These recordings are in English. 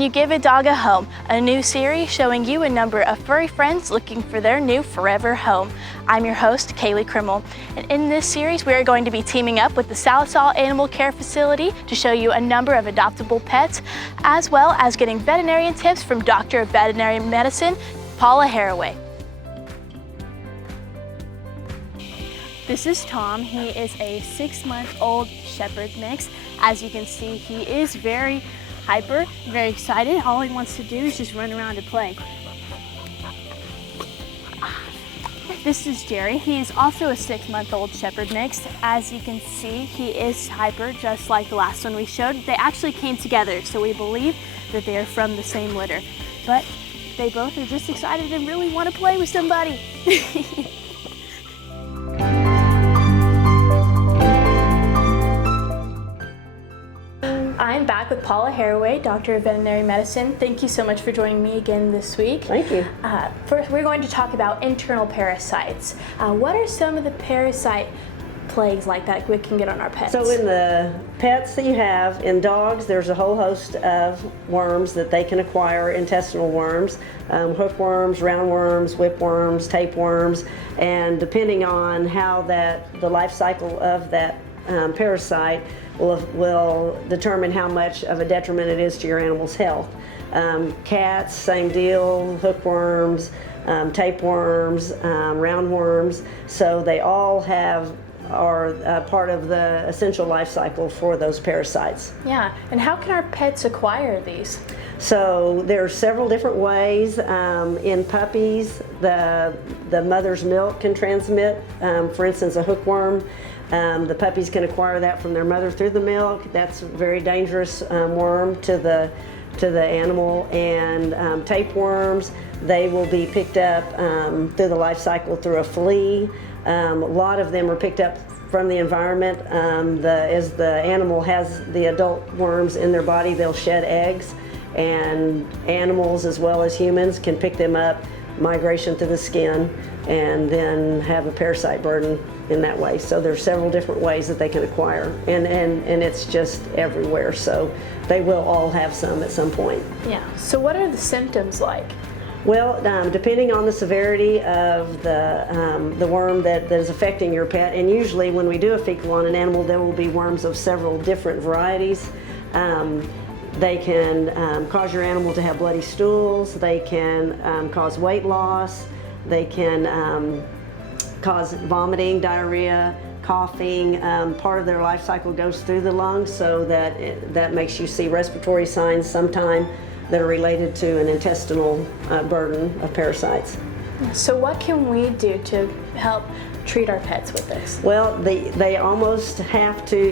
When You Give a Dog a Home, a new series showing you a number of furry friends looking for their new forever home. I'm your host, Kaleigh Krimmel, and in this series we are going to be teaming up with the Sallisaw Animal Care Facility to show you a number of adoptable pets, as well as getting veterinarian tips from Doctor of Veterinary Medicine, Paula Haraway. This is Tom. He is a 6-month-old shepherd mix. As you can see, he is very hyper, very excited. All he wants to do is just run around and play. This is Jerry. He is also a 6-month-old shepherd mix. As you can see, he is hyper, just like the last one we showed. They actually came together, so we believe that they are from the same litter. But they both are just excited and really want to play with somebody. I'm back with Paula Haraway, Doctor of Veterinary Medicine. Thank you so much for joining me again this week. Thank you. First, we're going to talk about internal parasites. What are some of the parasite plagues like that we can get on our pets? So in the pets that you have, in dogs, there's a whole host of worms that they can acquire, intestinal worms, hookworms, roundworms, whipworms, tapeworms, and depending on how the life cycle of that parasite will determine how much of a detriment it is to your animal's health. Cats, same deal, hookworms, tapeworms, roundworms, so they all are part of the essential life cycle for those parasites. Yeah, and how can our pets acquire these? So there are several different ways. In puppies, the mother's milk can transmit, for instance, a hookworm. The puppies can acquire that from their mother through the milk. That's a very dangerous worm to the animal. And tapeworms, they will be picked up through the life cycle through a flea. A lot of them are picked up from the environment. As the animal has the adult worms in their body, they'll shed eggs, and animals as well as humans can pick them up, migration through the skin, and then have a parasite burden in that way. So there's several different ways that they can acquire, and it's just everywhere, so they will all have some at some point. Yeah, so what are the symptoms like? Well, depending on the severity of the worm that is affecting your pet, and usually when we do a fecal on an animal, there will be worms of several different varieties. They can cause your animal to have bloody stools, they can cause weight loss, they can cause vomiting, diarrhea, coughing. Part of their life cycle goes through the lungs, so that makes you see respiratory signs sometime that are related to an intestinal burden of parasites. So what can we do to help treat our pets with this? Well, they almost have to,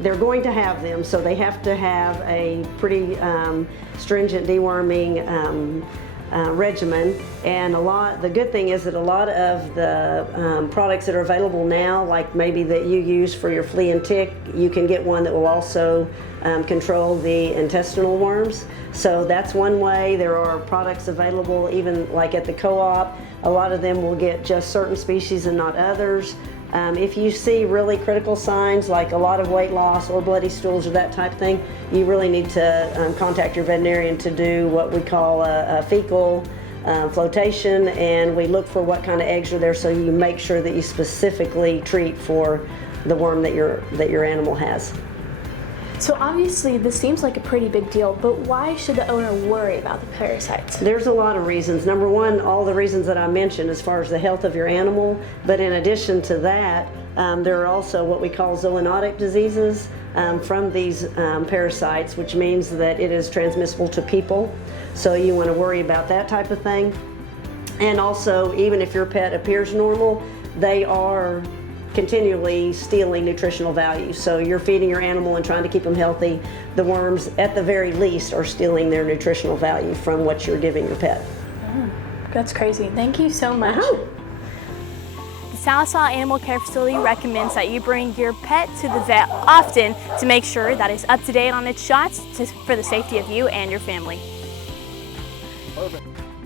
they're going to have them, so they have to have a pretty stringent deworming regimen. And the good thing is that a lot of the products that are available now, like maybe that you use for your flea and tick, you can get one that will also control the intestinal worms. So that's one way. There are products available even like at the co-op. A lot of them will get just certain species and not others. If you see really critical signs like a lot of weight loss or bloody stools or that type of thing, you really need to contact your veterinarian to do what we call a fecal flotation, and we look for what kind of eggs are there, so you make sure that you specifically treat for the worm that your animal has. So obviously this seems like a pretty big deal, but why should the owner worry about the parasites? There's a lot of reasons. Number one, all the reasons that I mentioned as far as the health of your animal, but in addition to that, there are also what we call zoonotic diseases from these parasites, which means that it is transmissible to people. So you want to worry about that type of thing. And also, even if your pet appears normal, they are continually stealing nutritional value. So you're feeding your animal and trying to keep them healthy. The worms, at the very least, are stealing their nutritional value from what you're giving your pet. That's crazy. Thank you so much. The Sallisaw Animal Care Facility recommends that you bring your pet to the vet often to make sure that it's up to date on its shots for the safety of you and your family. Perfect.